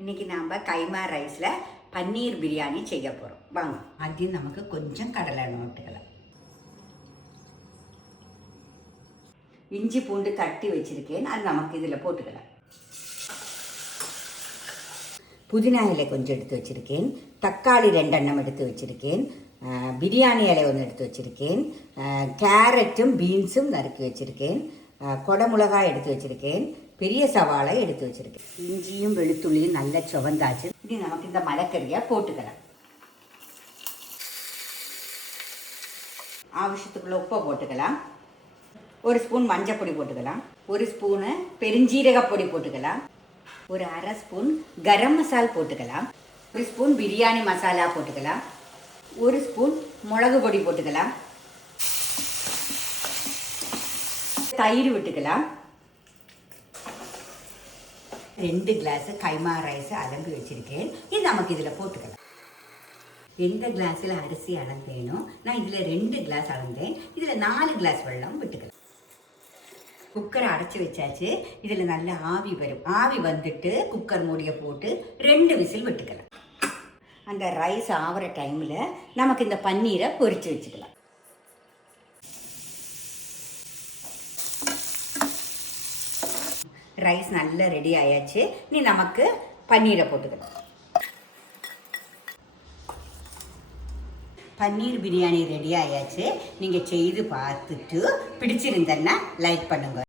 இன்னைக்கு நாம் கைமா ரைஸில் பன்னீர் பிரியாணி செய்ய போகிறோம். வாங்க, ஆദ്യം நமக்கு கொஞ்சம் கடலை எண்ணெய் விட்டுக்கலாம். இஞ்சி பூண்டு தட்டி வச்சுருக்கேன், அது நமக்கு இதில் போட்டுக்கலாம். புதினா இலை கொஞ்சம் எடுத்து வச்சுருக்கேன், தக்காளி 2 எண்ணம் எடுத்து வச்சுருக்கேன், பிரியாணி இலை ஒன்று எடுத்து வச்சுருக்கேன், கேரட்டும் பீன்ஸும் நறுக்கி வச்சுருக்கேன், கொடமிளகாய் எடுத்து வச்சுருக்கேன், பெரிய சவாளை எடுத்து வச்சுருக்கேன். இஞ்சியும் வெளுத்துள்ளியும் நல்ல சுவந்தாச்சு. இது நமக்கு இந்த மலைக்கறியை போட்டுக்கலாம். ஆവശ്யத்துக்குள்ள உப்பை போட்டுக்கலாம். 1 ஸ்பூன் மஞ்சள் பொடி போட்டுக்கலாம். 1 ஸ்பூனு பெருஞ்சீரக பொடி போட்டுக்கலாம். ஒரு 1/2 ஸ்பூன் கரம் மசால் போட்டுக்கலாம். 1 ஸ்பூன் பிரியாணி மசாலா போட்டுக்கலாம். 1 ஸ்பூன் மிளகு பொடி போட்டுக்கலாம். தயிர் விட்டுக்கலாம். 2 கிளாஸ் கைமா ரைஸ் அலம்பி வச்சுருக்கேன். இது நமக்கு இதில் போட்டுக்கலாம். எந்த கிளாஸில் அரிசி அளந்தேனோ நான் இதில் 2 கிளாஸ் அளந்தேன். இதில் 4 கிளாஸ் வெல்லம் விட்டுக்கலாம். குக்கரை அடைச்சி வச்சாச்சு. இதில் நல்ல ஆவி வரும். ஆவி வந்துட்டு குக்கர் மூடியை போட்டு 2 விசில் விட்டுக்கலாம். அந்த ரைஸ் ஆகிற டைமில் நமக்கு இந்த பன்னீரை பொரித்து வச்சுக்கலாம். ரைஸ் நல்லா ரெடி ஆயாச்சு. நீ நமக்கு பன்னீரை போட்டுக்கலாம். பன்னீர் பிரியாணி ரெடி ஆயாச்சு. நீங்கள் செய்து பார்த்துட்டு பிடிச்சிருந்தேன்னா லைக் பண்ணுங்கள்.